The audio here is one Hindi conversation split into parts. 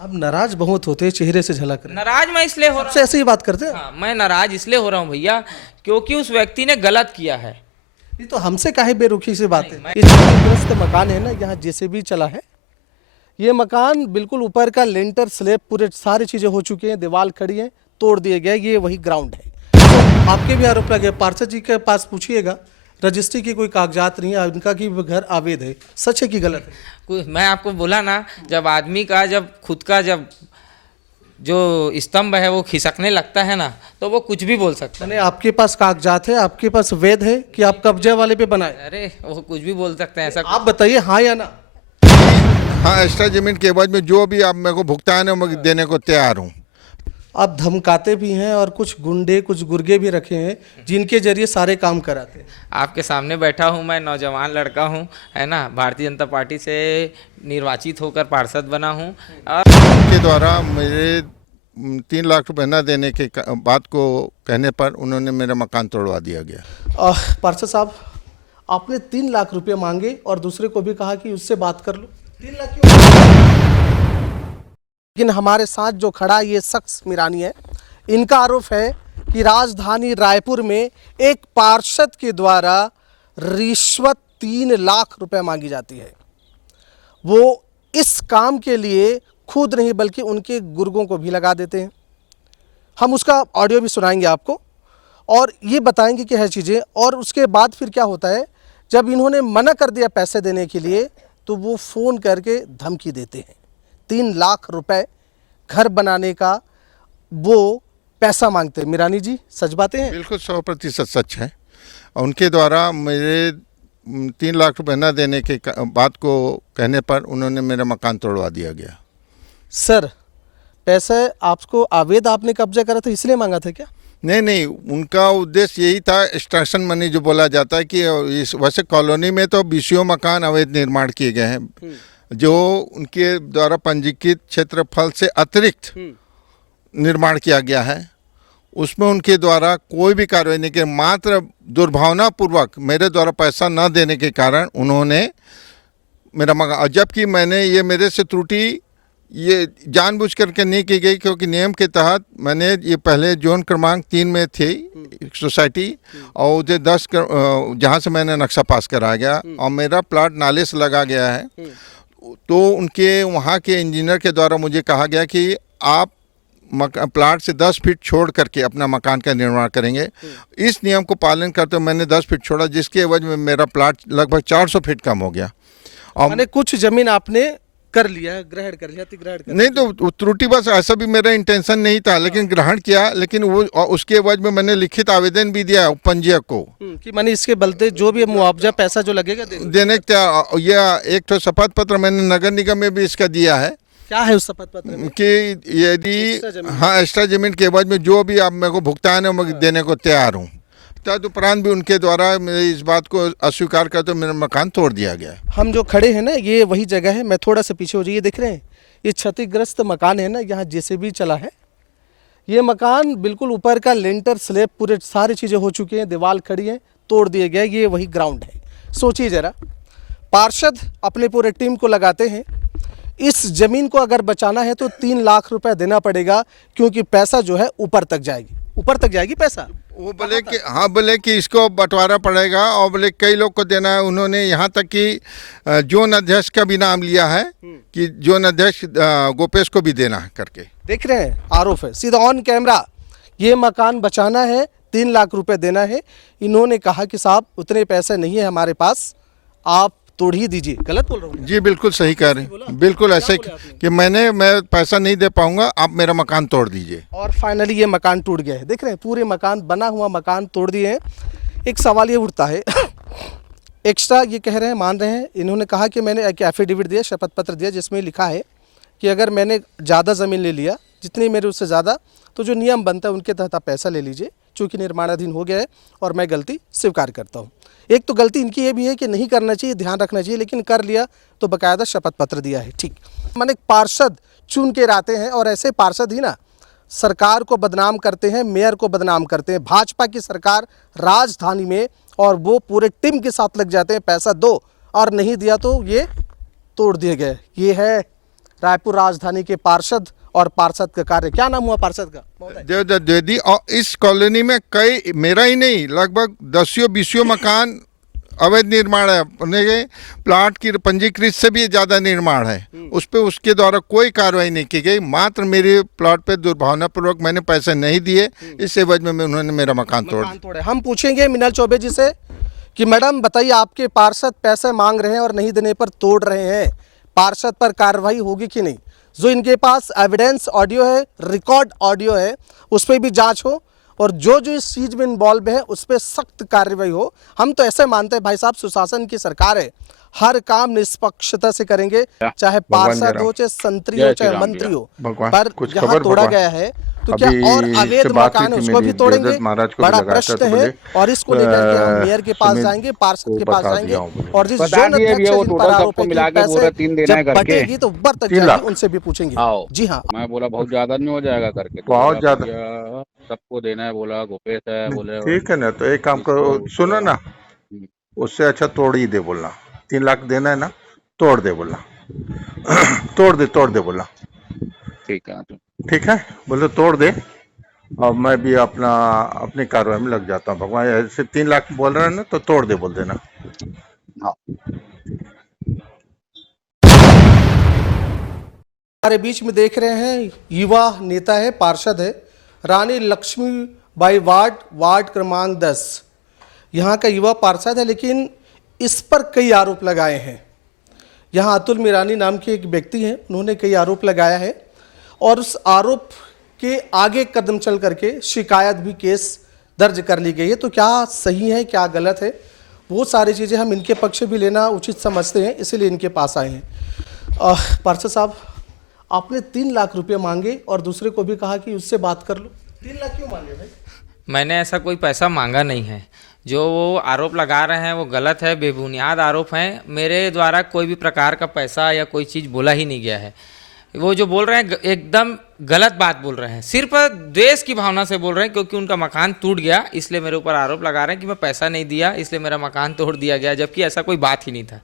आप नाराज बहुत होते हैं, चेहरे से झलक रहे हैं। नाराज मैं इसलिए हो रहा सबसे ऐसे ही बात करते हैं। हूँ, हाँ, मैं नाराज इसलिए हो रहा हूँ भैया क्योंकि उस व्यक्ति ने गलत किया है। ये तो हमसे काहे बेरुखी से बात है। ये क्षतिग्रस्त मकान है ना, यहाँ जेसीबी चला है। ये मकान बिल्कुल ऊपर का लेंटर स्लैब पूरे सारी चीजें हो चुकी हैं, दीवार खड़ी है, तोड़ दिए गए। ये वही ग्राउंड है। तो आपके भी आरोप लगे, पार्षद जी के पास पूछिएगा, रजिस्ट्री की कोई कागजात नहीं है, इनका की घर अवैध है। सच है कि गलत है? मैं आपको बोला ना, जब आदमी का जब खुद का जब जो स्तंभ है वो खिसकने लगता है ना, तो वो कुछ भी बोल सकता है। मैंने आपके पास कागजात है, आपके पास वैध है कि आप कब्जे वाले पे बनाए? अरे वो कुछ भी बोल सकते हैं, ऐसा आप बताइए हाँ या ना। हाँ, एक्स्ट्रा जमीन के बाद में जो भी आप मेरे को भुगतान है मैं देने को तैयार हूँ। आप धमकाते भी हैं और कुछ गुंडे कुछ गुर्गे भी रखे हैं जिनके जरिए सारे काम कराते हैं। आपके सामने बैठा हूँ, मैं नौजवान लड़का हूँ, है ना, भारतीय जनता पार्टी से निर्वाचित होकर पार्षद बना हूँ। और उनके द्वारा मेरे 3 लाख रुपए न देने के बात को कहने पर उन्होंने मेरा मकान तोड़वा दिया गया। पार्षद साहब, आपने 3 लाख रुपए मांगे और दूसरे को भी कहा कि उससे बात कर लो। 3 लाख क्यों? लेकिन हमारे साथ जो खड़ा ये शख्स मीरानी है, इनका आरोप है कि राजधानी रायपुर में एक पार्षद के द्वारा रिश्वत 3 लाख रुपए मांगी जाती है। वो इस काम के लिए खुद नहीं बल्कि उनके गुर्गों को भी लगा देते हैं। हम उसका ऑडियो भी सुनाएंगे आपको और ये बताएंगे कि है चीज़ें। और उसके बाद फिर क्या होता है, जब इन्होंने मना कर दिया पैसे देने के लिए तो वो फ़ोन करके धमकी देते हैं। 3 लाख रुपए घर बनाने का वो पैसा मांगते हैं। मीरानी जी, सच बातें हैं? बिल्कुल 100% सच है। उनके द्वारा मेरे 3 लाख रुपए न देने के बात को कहने पर उन्होंने मेरा मकान तोड़वा दिया गया। सर, पैसे आपको अवैध आपने कब्जा करा था इसलिए मांगा था क्या? नहीं, उनका उद्देश्य यही था, एक्सट्रैक्शन मनी जो बोला जाता है कि इस वैसे कॉलोनी में तो 20 मकान अवैध निर्माण किए गए हैं जो उनके द्वारा पंजीकृत क्षेत्रफल से अतिरिक्त निर्माण किया गया है। उसमें उनके द्वारा कोई भी कार्रवाई नहीं की, मात्र दुर्भावनापूर्वक मेरे द्वारा पैसा न देने के कारण उन्होंने मेरा मकान, जबकि मैंने ये मेरे से त्रुटि ये जानबूझ करके नहीं की गई, क्योंकि नियम के तहत मैंने ये पहले जोन क्रमांक 3 में थी सोसाइटी और उधर 10 जहाँ से मैंने नक्शा पास कराया गया और मेरा प्लाट नाले से लगा गया है। तो उनके वहाँ के इंजीनियर के द्वारा मुझे कहा गया कि आप प्लाट से 10 फीट छोड़ करके अपना मकान का निर्माण करेंगे। इस नियम को पालन करते हुए मैंने 10 फीट छोड़ा, जिसके एवज में मेरा प्लाट लगभग 400 फीट कम हो गया। और मैंने कुछ जमीन आपने कर लिया, ग्रहण कर लिया, अतिग्रहण कर नहीं, तो त्रुटि बस ऐसा भी मेरा इंटेंशन नहीं था, लेकिन ग्रहण किया। लेकिन वो उसके एवज में मैंने लिखित आवेदन भी दिया उपंजीयक को कि मैंने इसके बलते जो भी मुआवजा पैसा जो लगेगा देने क्या। यह एक तो शपथ पत्र मैंने नगर निगम में भी इसका दिया है। क्या है उस शपथ पत्र में? कि यदि हाँ, एक्स्ट्रा जमीन के एवज में जो भी आप मेरे को भुगतान है मैं देने को तैयार हूँ। तदुपरांत भी उनके द्वारा मेरी इस बात को अस्वीकार कर तो मेरा मकान तोड़ दिया गया। हम जो खड़े हैं ना, ये वही जगह है। मैं थोड़ा सा पीछे हो जाइए, देख रहे हैं ये क्षतिग्रस्त मकान है ना, यहाँ जेसीबी चला है। ये मकान बिल्कुल ऊपर का लेंटर स्लैब पूरे सारी चीज़ें हो चुकी हैं, दीवार खड़ी है, तोड़ दिए गए। ये वही ग्राउंड है। सोचिए ज़रा, पार्षद अपने पूरे टीम को लगाते हैं, इस जमीन को अगर बचाना है तो 3 लाख रुपए देना पड़ेगा, क्योंकि पैसा जो है ऊपर तक जाएगी पैसा। वो बोले कि हाँ, बोले कि इसको बंटवारा पड़ेगा और बोले कई लोग को देना है। उन्होंने यहाँ तक कि जोन अध्यक्ष का भी नाम लिया है कि जोन अध्यक्ष गोपेश को भी देना है करके। देख रहे हैं, आरोप है सीधा ऑन कैमरा। ये मकान बचाना है, 3 लाख रुपए देना है। इन्होंने कहा कि साहब उतने पैसे नहीं है हमारे पास, आप तोड़ ही दीजिए। गलत बोल रहा हूँ? जी बिल्कुल सही कह रहे हैं, बिल्कुल ऐसे कि मैं पैसा नहीं दे पाऊंगा, आप मेरा मकान तोड़ दीजिए। और फाइनली ये मकान टूट गया है। देख रहे हैं, पूरे मकान, बना हुआ मकान तोड़ दिए हैं। एक सवाल ये उठता है, एक्स्ट्रा ये कह रहे हैं, मान रहे हैं, इन्होंने कहा कि मैंने एक एफिडेविट दिया, शपथ पत्र दिया, जिसमें लिखा है कि अगर मैंने ज़्यादा ज़मीन ले लिया, जितनी मेरे उससे ज़्यादा, तो जो नियम बनता है उनके तहत आप पैसा ले लीजिए, चूँकि निर्माणाधीन हो गया है और मैं गलती स्वीकार करता हूँ। एक तो गलती इनकी ये भी है कि नहीं करना चाहिए, ध्यान रखना चाहिए, लेकिन कर लिया तो बाकायदा शपथ पत्र दिया है। ठीक, मैंने पार्षद चुन के लाते हैं और ऐसे पार्षद ही ना सरकार को बदनाम करते हैं, मेयर को बदनाम करते हैं। भाजपा की सरकार राजधानी में, और वो पूरे टीम के साथ लग जाते हैं, पैसा दो, और नहीं दिया तो ये तोड़ दिए गए। ये है रायपुर राजधानी के पार्षद और पार्षद का कार्य। क्या नाम हुआ पार्षद का महोदय? देवदत्त द्विवेदी। और इस कॉलोनी में कई, मेरा ही नहीं, लगभग 10-20 मकान अवैध निर्माण है, उन्हें प्लाट की पंजीकृत से भी ज़्यादा निर्माण है, उस पर उसके द्वारा कोई कार्रवाई नहीं की गई। मात्र मेरे प्लॉट पे दुर्भावनापूर्वक मैंने पैसे नहीं दिए, इस एवज में उन्होंने मेरा मकान तोड़े। हम पूछेंगे मिनल चौबे जी से कि मैडम बताइए, आपके पार्षद पैसे मांग रहे हैं और नहीं देने पर तोड़ रहे हैं, पार्षद पर कार्रवाई होगी कि नहीं? जो इनके पास एविडेंस ऑडियो है, रिकॉर्ड ऑडियो है, उस पर भी जांच हो और जो जो इस चीज में इन्वॉल्व है उस पर सख्त कार्रवाई हो। हम तो ऐसे मानते हैं भाई साहब, सुशासन की सरकार है, हर काम निष्पक्षता से करेंगे, चाहे पार्षद हो, चाहे संतरी हो, चाहे मंत्री हो। पर यहाँ तोड़ा गया है तो क्या और अवैध मकान है उसको भी तोड़ेंगे? बड़ा प्रश्न है और इसको लेकर के हम मेयर के पास जाएंगे, पार्षद के पास जाएंगे और जिस जोन अध्यक्ष है जिन पर आरोप है कि पैसे जब बटेगी तो बढ़ तक जाएगी, उनसे भी पूछेंगे। जी हाँ, मैं बोला बहुत ज्यादा नहीं हो जाएगा करके, बहुत ज्यादा सबको देना है, बोला गोपेश है, बोले ठीक है ना, तो एक काम करो, सुनो ना, उससे अच्छा तोड़ ही दे बोलना। 3 लाख देना है ना, तोड़ दे बोलना, तोड़ दे बोलना। ठीक है, ठीक है, बोले तोड़ दे और मैं भी अपनी कार्रवाई में लग जाता हूँ। भगवान ऐसे 3 लाख बोल रहे हैं ना, तो तोड़ दे बोल देना। हाँ। हमारे बीच में देख रहे हैं युवा नेता है, पार्षद है, रानी लक्ष्मीबाई वार्ड क्रमांक 10 यहाँ का युवा पार्षद है, लेकिन इस पर कई आरोप लगाए हैं। यहाँ अतुल मीरानी नाम के एक व्यक्ति हैं, उन्होंने कई आरोप लगाया है और उस आरोप के आगे कदम चल करके शिकायत भी, केस दर्ज कर ली गई है। तो क्या सही है, क्या गलत है, वो सारी चीज़ें हम इनके पक्ष भी लेना उचित समझते हैं, इसीलिए इनके पास आए हैं। पार्षद साहब, आपने 3 लाख रुपए मांगे और दूसरे को भी कहा कि उससे बात कर लो। 3 लाख क्यों मांगे भाई? मैंने ऐसा कोई पैसा मांगा नहीं है। जो वो आरोप लगा रहे हैं वो गलत है, बेबुनियाद आरोप हैं। मेरे द्वारा कोई भी प्रकार का पैसा या कोई चीज़ बोला ही नहीं गया है। वो जो बोल रहे हैं एकदम गलत बात बोल रहे हैं, सिर्फ द्वेष की भावना से बोल रहे हैं, क्योंकि उनका मकान टूट गया इसलिए मेरे ऊपर आरोप लगा रहे हैं कि मैं पैसा नहीं दिया इसलिए मेरा मकान तोड़ दिया गया, जबकि ऐसा कोई बात ही नहीं था।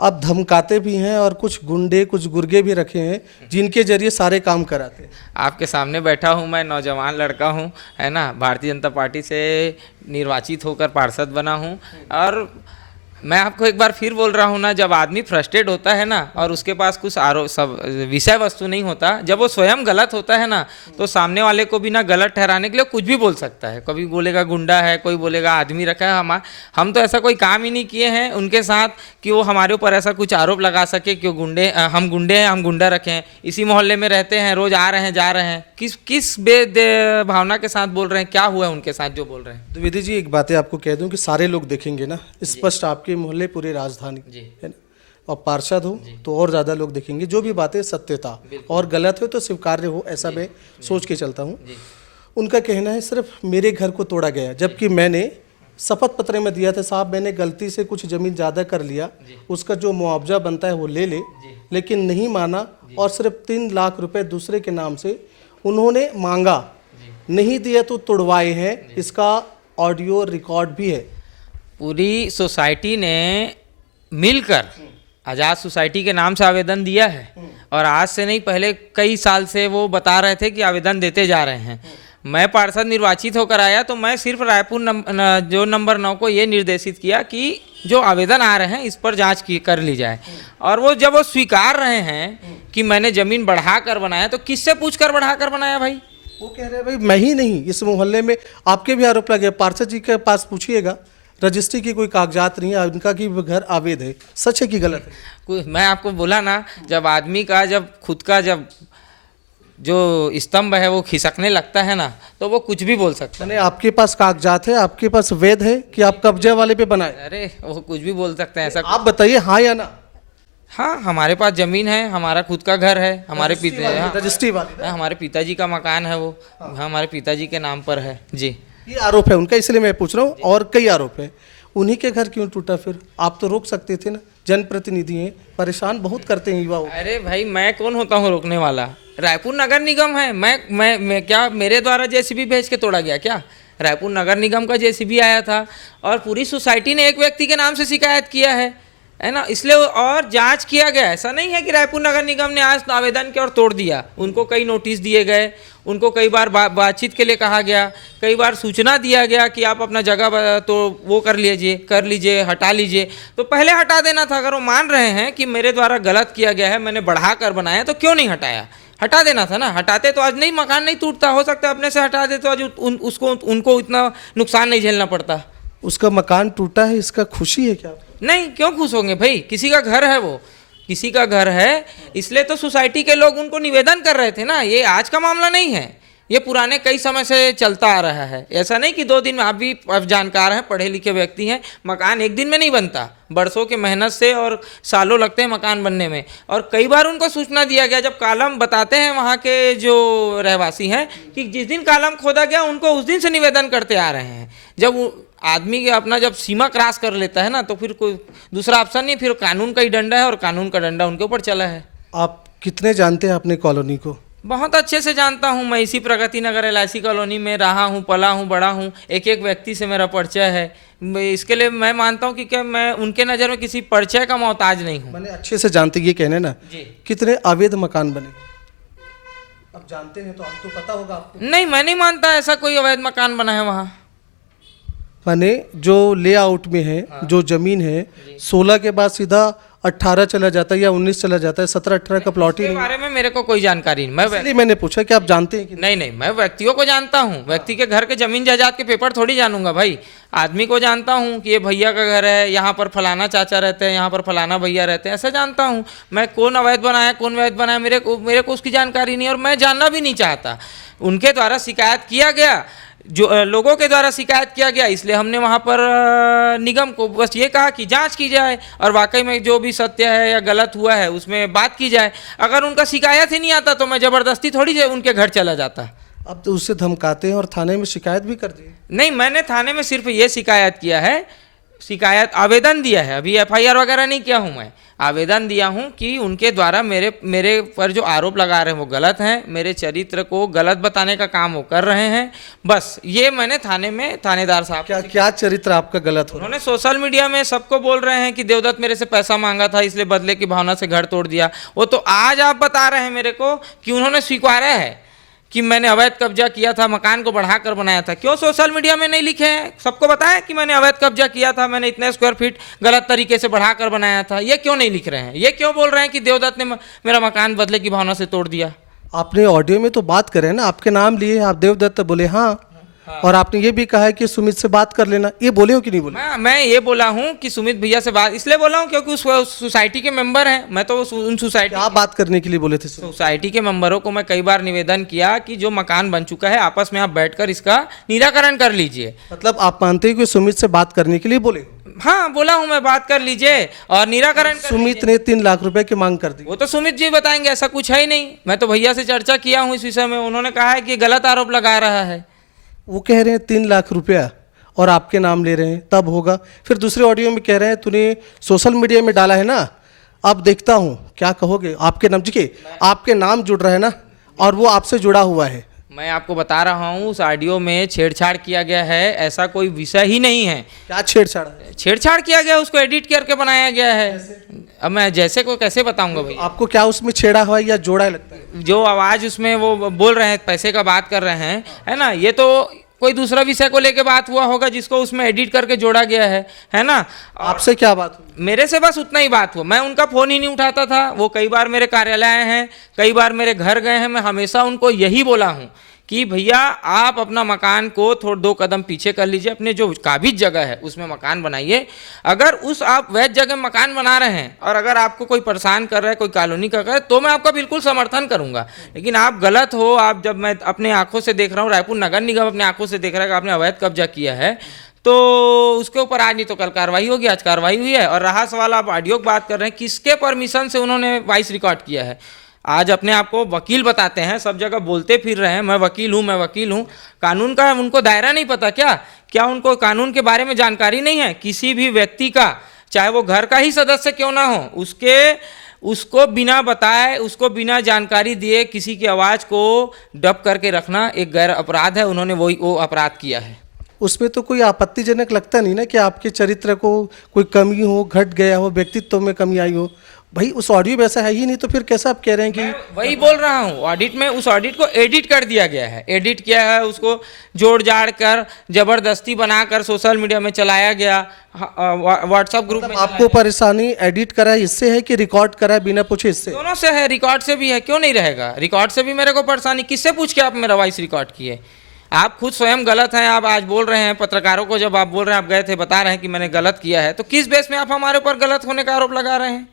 आप धमकाते भी हैं और कुछ गुंडे, कुछ गुर्गे भी रखे हैं जिनके जरिए सारे काम कराते हैं। आपके सामने बैठा हूँ, मैं नौजवान लड़का हूँ, है ना, भारतीय जनता पार्टी से निर्वाचित होकर पार्षद बना हूँ। और मैं आपको एक बार फिर बोल रहा हूँ ना, जब आदमी फ्रस्ट्रेट होता है ना और उसके पास कुछ आरोप सब विषय वस्तु नहीं होता, जब वो स्वयं गलत होता है ना, तो सामने वाले को भी ना गलत ठहराने के लिए कुछ भी बोल सकता है। कभी बोलेगा गुंडा है, कोई बोलेगा आदमी रखा है। हम तो ऐसा कोई काम ही नहीं किए हैं उनके साथ कि वो हमारे ऊपर ऐसा कुछ आरोप लगा सके कि हम गुंडे हैं, हम गुंडा रखे हैं। इसी मोहल्ले में रहते हैं, रोज आ रहे हैं, जा रहे हैं। किस भावना के साथ बोल रहे हैं, क्या हुआ है उनके साथ जो बोल रहे हैं? द्विवेदी जी, एक बात आपको कह दूं कि सारे लोग देखेंगे ना, स्पष्ट आपके मोहल्ले, पूरी राजधानी है ना, और पार्षद हो तो और ज़्यादा लोग देखेंगे। जो भी बातें सत्यता और गलत हो तो स्वीकार्य हो, ऐसा मैं सोच के चलता हूँ। उनका कहना है सिर्फ मेरे घर को तोड़ा गया, जबकि मैंने शपथ पत्र में दिया था, साहब मैंने गलती से कुछ ज़मीन ज़्यादा कर लिया, उसका जो मुआवजा बनता है वो ले ले, लेकिन नहीं माना और सिर्फ 3 लाख रुपए दूसरे के नाम से उन्होंने मांगा, नहीं दिया तो तुड़वाए हैं। इसका ऑडियो रिकॉर्ड भी है। पूरी सोसाइटी ने मिलकर आज़ाद सोसाइटी के नाम से आवेदन दिया है और आज से नहीं, पहले कई साल से वो बता रहे थे कि आवेदन देते जा रहे हैं। मैं पार्षद निर्वाचित होकर आया तो मैं सिर्फ रायपुर जो नंबर 9 को ये निर्देशित किया कि जो आवेदन आ रहे हैं इस पर जांच कर ली जाए। और वो जब वो स्वीकार रहे हैं कि मैंने ज़मीन बढ़ा कर बनाया, तो किससे पूछ कर बढ़ा कर बनाया भाई? वो कह रहे हैं भाई मैं ही नहीं, इस मोहल्ले में आपके भी आरोप लगे, पार्षद जी के पास पूछिएगा, रजिस्ट्री की कोई कागजात नहीं है, उनका कि घर अवैध है। सच है कि गलत है? मैं आपको बोला ना, जब आदमी का जब खुद का जब जो स्तंभ है वो खिसकने लगता है ना, तो वो कुछ भी बोल सकता है। आपके पास कागजात है, आपके पास वैध है कि आप कब्जे वाले पे बनाए? अरे वो कुछ भी बोल सकते हैं, ऐसा आप बताइए, हाँ या ना? हाँ, हमारे पास जमीन है, हमारा खुद का घर है, हमारे रजिस्ट्री वाली हमारे पिताजी का मकान है, वो हमारे पिताजी के नाम पर है जी। ये आरोप है उनका, इसलिए मैं पूछ रहा हूँ। और कई आरोप है, उन्हीं के घर क्यों टूटा? फिर आप तो रोक सकते थे ना, जनप्रतिनिधि हैं, परेशान बहुत करते हैं युवा। अरे भाई, मैं कौन होता हूँ रोकने वाला? रायपुर नगर निगम है। मैं क्या मेरे द्वारा जेसीबी भेज के तोड़ा गया क्या? रायपुर नगर निगम का जेसीबी आया था और पूरी सोसाइटी ने एक व्यक्ति के नाम से शिकायत किया है है ना, इसलिए और जांच किया गया। ऐसा नहीं है कि रायपुर नगर निगम ने आज आवेदन किया और तोड़ दिया। उनको कई नोटिस दिए गए, उनको कई बार बातचीत के लिए कहा गया, कई बार सूचना दिया गया कि आप अपना जगह तो वो कर लीजिए, हटा लीजिए। तो पहले हटा देना था। अगर वो मान रहे हैं कि मेरे द्वारा गलत किया गया है, मैंने बढ़ा कर बनाया, तो क्यों नहीं हटाया? हटा देना था ना। हटाते तो आज नहीं मकान नहीं टूटता। हो सकता है अपने से हटा दे तो आज उनको इतना नुकसान नहीं झेलना पड़ता। उसका मकान टूटा है, इसका खुशी है क्या? नहीं, क्यों खुश होंगे भाई? किसी का घर है, वो किसी का घर है, इसलिए तो सोसाइटी के लोग उनको निवेदन कर रहे थे ना। ये आज का मामला नहीं है, ये पुराने कई समय से चलता आ रहा है। ऐसा नहीं कि 2 दिन में। आप भी अब जानकार हैं, पढ़े लिखे व्यक्ति हैं। मकान एक दिन में नहीं बनता, बरसों के मेहनत से और सालों लगते हैं मकान बनने में। और कई बार उनको सूचना दिया गया। जब कॉलम बताते हैं वहाँ के जो रहवासी हैं कि जिस दिन कॉलम खोदा गया उनको उस दिन से निवेदन करते आ रहे हैं। जब आदमी के अपना जब सीमा क्रॉस कर लेता है ना, तो फिर कोई दूसरा ऑप्शन नहीं, फिर कानून का ही डंडा है और कानून का डंडा उनके ऊपर चला है। आप कितने जानते हैं अपने कॉलोनी को? बहुत अच्छे से जानता हूँ। मैं इसी प्रगति नगर LIC कॉलोनी में रहा हूँ, पला हूँ, बड़ा हूँ। एक एक व्यक्ति से मेरा परिचय है। इसके लिए मैं मानता हूँ कि क्या मैं उनके नज़र में किसी परिचय का मोहताज नहीं हूँ। मैंने अच्छे से जानते, ये कहने ना जी। कितने अवैध मकान बने? अब जानते हैं तो अब तो पता होगा आपको। नहीं, मैं नहीं मानता ऐसा कोई अवैध मकान बना है वहाँ। माने जो लेआउट में है, जो जमीन है, 16 के बाद सीधा 18 चला जाता है या 19 चला जाता है, 17-18 का प्लॉट ही इसके नहीं। बारे में मेरे को कोई जानकारी नहीं। इसलिए मैंने पूछा कि आप जानते हैं कि नहीं, मैं व्यक्तियों को जानता हूँ। व्यक्ति के घर के जमीन जायदाद के पेपर थोड़ी जानूंगा भाई। आदमी को जानता हूँ कि ये भैया का घर है, यहाँ पर फलाना चाचा रहते हैं, यहाँ पर फलाना भैया रहते हैं, ऐसा जानता हूँ मैं। कौन अवैध बनाया, कौन वैध बनाया, मेरे को उसकी जानकारी नहीं, और मैं जानना भी नहीं चाहता। उनके द्वारा शिकायत किया गया, जो लोगों के द्वारा शिकायत किया गया, इसलिए हमने वहाँ पर निगम को बस ये कहा कि जांच की जाए और वाकई में जो भी सत्य है या गलत हुआ है उसमें बात की जाए। अगर उनका शिकायत ही नहीं आता तो मैं ज़बरदस्ती थोड़ी उनके घर चला जाता। अब तो उससे धमकाते हैं और थाने में शिकायत भी कर दी। नहीं, मैंने थाने में सिर्फ ये शिकायत किया है, आवेदन दिया है। अभी FIR वगैरह नहीं किया हूँ मैं। आवेदन दिया हूँ कि उनके द्वारा मेरे पर जो आरोप लगा रहे हैं वो गलत हैं, मेरे चरित्र को गलत बताने का काम वो कर रहे हैं। बस ये मैंने थाने में थानेदार साहब क्या चरित्र आपका गलत हो? उन्होंने सोशल मीडिया में सबको बोल रहे हैं कि देवदत्त मेरे से पैसा मांगा था, इसलिए बदले की भावना से घर तोड़ दिया। वो तो आज आप बता रहे हैं मेरे को कि उन्होंने स्वीकारा है कि मैंने अवैध कब्जा किया था, मकान को बढ़ाकर बनाया था। क्यों सोशल मीडिया में नहीं लिखे हैं? सबको बताया कि मैंने अवैध कब्जा किया था, मैंने इतने स्क्वायर फीट गलत तरीके से बढ़ाकर बनाया था। ये क्यों नहीं लिख रहे हैं? ये क्यों बोल रहे हैं कि देवदत्त ने मेरा मकान बदले की भावना से तोड़ दिया? आपने ऑडियो में तो बात करें ना, आपके नाम लिए, आप देवदत्त बोले हाँ, और आपने ये भी कहा है कि सुमित से बात कर लेना। ये बोले हो कि नहीं बोले? मैं ये बोला हूँ कि सुमित भैया से बात इसलिए बोला हूँ क्योंकि उस सोसाइटी के मेंबर हैं। मैं तो उन सोसाइटी आप बात करने के लिए बोले थे? सोसाइटी के मेंबरों को मैं कई बार निवेदन किया कि जो मकान बन चुका है आपस में आप बैठकर इसका निराकरण कर लीजिए। मतलब आप मानते हैं कि सुमित से बात करने के लिए बोले? हाँ, बोला हूँ मैं, बात कर लीजिए और निराकरण कर सुमित ने 3 लाख रुपए की मांग कर दी। वो तो सुमित जी बताएंगे, ऐसा कुछ है ही नहीं। मैं तो भैया से चर्चा किया हूँ इस विषय में। उन्होंने कहा है कि गलत आरोप लगा रहा है। वो कह रहे हैं 3 लाख रुपया और आपके नाम ले रहे हैं, तब होगा। फिर दूसरे ऑडियो में कह रहे हैं तूने सोशल मीडिया में डाला है ना, अब देखता हूँ क्या कहोगे। आपके नाम जी के आपके नाम जुड़ रहा है ना, और वो आपसे जुड़ा हुआ है। मैं आपको बता रहा हूँ उस ऑडियो में छेड़छाड़ किया गया है, ऐसा कोई विषय ही नहीं है। क्या छेड़छाड़ है? छेड़छाड़ किया गया, उसको एडिट करके बनाया गया है। अब मैं जैसे को कैसे बताऊंगा भाई? आपको क्या उसमें छेड़ा हुआ है या जोड़ा है लगता है? जो आवाज उसमें वो बोल रहे हैं, पैसे का बात कर रहे हैं, है ना, ये तो कोई दूसरा विषय को लेके बात हुआ होगा जिसको उसमें एडिट करके जोड़ा गया है ना। आपसे क्या बात हुई? मेरे से बस उतना ही बात हुआ। मैं उनका फ़ोन ही नहीं उठाता था। वो कई बार मेरे कार्यालय आए हैं, कई बार मेरे घर गए हैं। मैं हमेशा उनको यही बोला हूँ कि भैया आप अपना मकान को थोड़ा 2 कदम पीछे कर लीजिए, अपने जो काबिज जगह है उसमें मकान बनाइए। अगर उस आप वैध जगह में मकान बना रहे हैं और अगर आपको कोई परेशान कर रहा है, कोई कॉलोनी का कर, तो मैं आपका बिल्कुल समर्थन करूंगा। लेकिन आप गलत हो। आप जब मैं अपने आंखों से देख रहा हूँ, रायपुर नगर निगम अपने आंखों से देख रहा है कि आपने अवैध कब्जा किया है, तो उसके ऊपर आज नहीं तो कल कार्रवाई होगी। आज कार्रवाई हुई है। और रहा सवाल आप ऑडियो की बात कर रहे हैं, किसके परमिशन से उन्होंने वॉइस रिकॉर्ड किया है? आज अपने आप को वकील बताते हैं, सब जगह बोलते फिर रहे हैं मैं वकील हूँ। कानून का उनको दायरा नहीं पता क्या उनको कानून के बारे में जानकारी नहीं है? किसी भी व्यक्ति का, चाहे वो घर का ही सदस्य क्यों ना हो, उसको बिना बताए, उसको बिना जानकारी दिए किसी की आवाज़ को दब करके रखना एक गैर अपराध है। उन्होंने वो अपराध किया है। उसमें तो कोई आपत्तिजनक लगता नहीं ना कि आपके चरित्र को कोई कमी हो, घट गया हो, व्यक्तित्व में कमी आई हो। भाई उस ऑडियो में ऐसा है ही नहीं, तो फिर कैसा आप कह रहे हैं कि वही बोल रहा हूँ, ऑडिट में उस ऑडिट को एडिट कर दिया गया है, एडिट किया है, उसको जोड़ जाड़ कर जबरदस्ती बनाकर सोशल मीडिया में चलाया गया, व्हाट्सएप ग्रुप में आपको परेशानी एडिट करा है इससे है कि रिकॉर्ड करा है बिना पूछे इससे? दोनों से है, रिकॉर्ड से भी है, क्यों नहीं रहेगा, रिकॉर्ड से भी मेरे को परेशानी। किससे पूछ के आप मेरा वॉइस रिकॉर्ड किए? आप खुद स्वयं गलत हैं। आप आज बोल रहे हैं पत्रकारों को, जब आप बोल रहे हैं, आप गए थे बता रहे हैं कि मैंने गलत किया है, तो किस बेस में आप हमारे ऊपर गलत होने का आरोप लगा रहे हैं?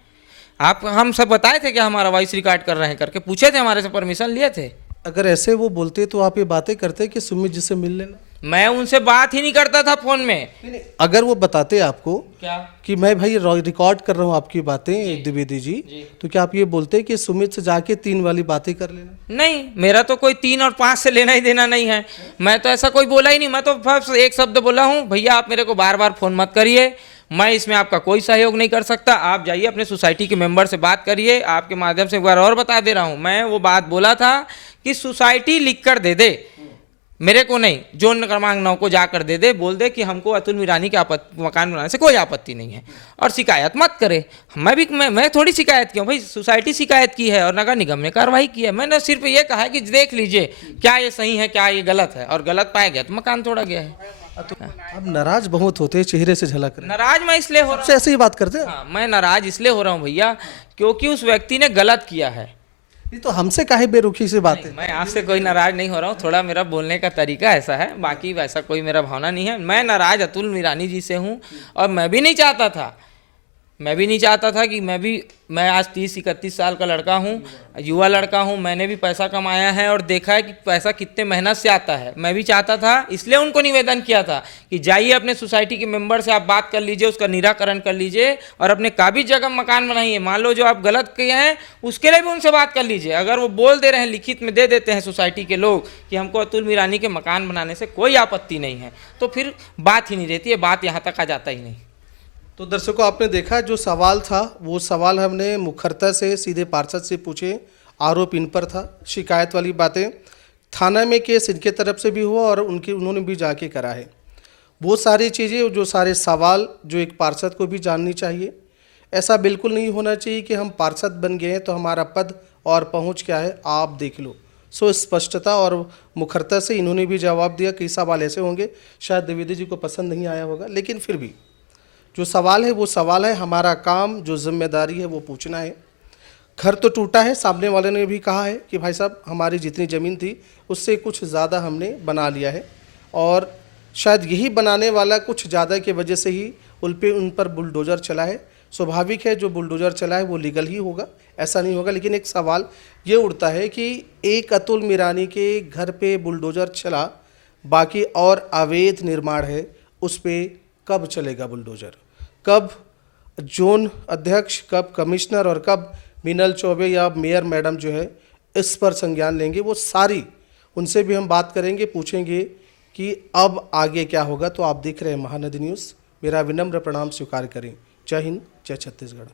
आप हम सब बताए थे कि हमारा वॉइस रिकॉर्ड कर रहे हैं करके, पूछे थे, हमारे से परमिशन लिए थे। अगर ऐसे वो बोलते तो आप ये बातें करते कि सुमित जी से मिल लेना। मैं उनसे बात ही नहीं करता था फोन में। अगर वो बताते आपको क्या? कि मैं भाई रिकॉर्ड कर रहा हूँ आपकी बातें द्विवेदी जी, तो क्या आप ये बोलते कि सुमित से जाके 3 वाली बातें कर लेना? नहीं, मेरा तो कोई 3 और 5 से लेना ही देना नहीं है। मैं तो ऐसा कोई बोला ही नहीं। मैं तो बस एक शब्द बोला हूँ, भैया आप मेरे को बार बार फोन मत करिए, मैं इसमें आपका कोई सहयोग नहीं कर सकता। आप जाइए अपने सोसाइटी के मेंबर से बात करिए। आपके माध्यम से एक बार और बता दे रहा हूँ, मैं वो बात बोला था कि सोसाइटी लिख कर दे दे, मेरे को नहीं, जोन क्रमांक 9 को जाकर दे दे, बोल दे कि हमको अतुल मीरानी के मकान बनाने से कोई आपत्ति नहीं है, और शिकायत मत करे। मैं थोड़ी शिकायत की हूँ भाई, सोसाइटी शिकायत की है और नगर निगम ने कार्रवाई की है। मैंने सिर्फ ये कहा है कि देख लीजिए क्या ये सही है, क्या ये गलत है, और गलत पाया गया तो मकान तोड़ा गया है। अब नाराज बहुत होते हैं, चेहरे से झलक रहे हैं। नाराज मैं इसलिए हो रहा सबसे ऐसे ही बात करते हैं। हाँ, मैं नाराज इसलिए हो रहा हूँ भैया, क्योंकि उस व्यक्ति ने गलत किया है। ये तो हमसे काहे बेरुखी से बात है? मैं आपसे कोई नाराज नहीं हो रहा हूँ, थोड़ा मेरा बोलने का तरीका ऐसा है, बाकी वैसा कोई मेरा भावना नहीं है। मैं नाराज अतुल मीरानी जी से हूँ, और मैं भी नहीं चाहता था कि मैं आज 30-31 साल का लड़का हूँ, युवा लड़का हूँ, मैंने भी पैसा कमाया है और देखा है कि पैसा कितने मेहनत से आता है। मैं भी चाहता था, इसलिए उनको निवेदन किया था कि जाइए अपने सोसाइटी के मेंबर से आप बात कर लीजिए, उसका निराकरण कर लीजिए, और अपने काबिज जगह मकान बनाइए। मान लो जो आप गलत किए हैं उसके लिए भी उनसे बात कर लीजिए। अगर वो बोल दे रहे हैं, लिखित में दे देते हैं सोसाइटी के लोग कि हमको अतुल मीरानी के मकान बनाने से कोई आपत्ति नहीं है, तो फिर बात ही नहीं रहती है, बात यहाँ तक आ जाता ही नहीं। तो दर्शकों, आपने देखा जो सवाल था, वो सवाल हमने मुखरता से सीधे पार्षद से पूछे। आरोप इन पर था, शिकायत वाली बातें, थाना में केस इनके तरफ से भी हुआ और उन्होंने भी जाके करा है। वो सारी चीज़ें, जो सारे सवाल जो एक पार्षद को भी जाननी चाहिए। ऐसा बिल्कुल नहीं होना चाहिए कि हम पार्षद बन गए हैं तो हमारा पद और पहुंच क्या है आप देख लो। सो स्पष्टता और मुखरता से इन्होंने भी जवाब दिया। कई सवाल ऐसे होंगे शायद द्विवेदी जी को पसंद नहीं आया होगा, लेकिन फिर भी जो सवाल है वो सवाल है। हमारा काम, जो जिम्मेदारी है वो पूछना है। घर तो टूटा है, सामने वाले ने भी कहा है कि भाई साहब हमारी जितनी ज़मीन थी उससे कुछ ज़्यादा हमने बना लिया है, और शायद यही बनाने वाला कुछ ज़्यादा की वजह से ही उन पर बुलडोज़र चला है। स्वाभाविक है, जो बुलडोज़र चला है वो लीगल ही होगा, ऐसा नहीं होगा। लेकिन एक सवाल ये उठता है कि एक अतुल मीरानी के घर पे बुलडोज़र चला, बाकी और अवैध निर्माण है, उस पर कब चलेगा बुलडोज़र? कब जोन अध्यक्ष, कब कमिश्नर और कब मीनल चौबे या मेयर मैडम जो है इस पर संज्ञान लेंगे, वो सारी उनसे भी हम बात करेंगे, पूछेंगे कि अब आगे क्या होगा। तो आप देख रहे हैं महानदी न्यूज़, मेरा विनम्र प्रणाम स्वीकार करें। जय हिंद, जय छत्तीसगढ़।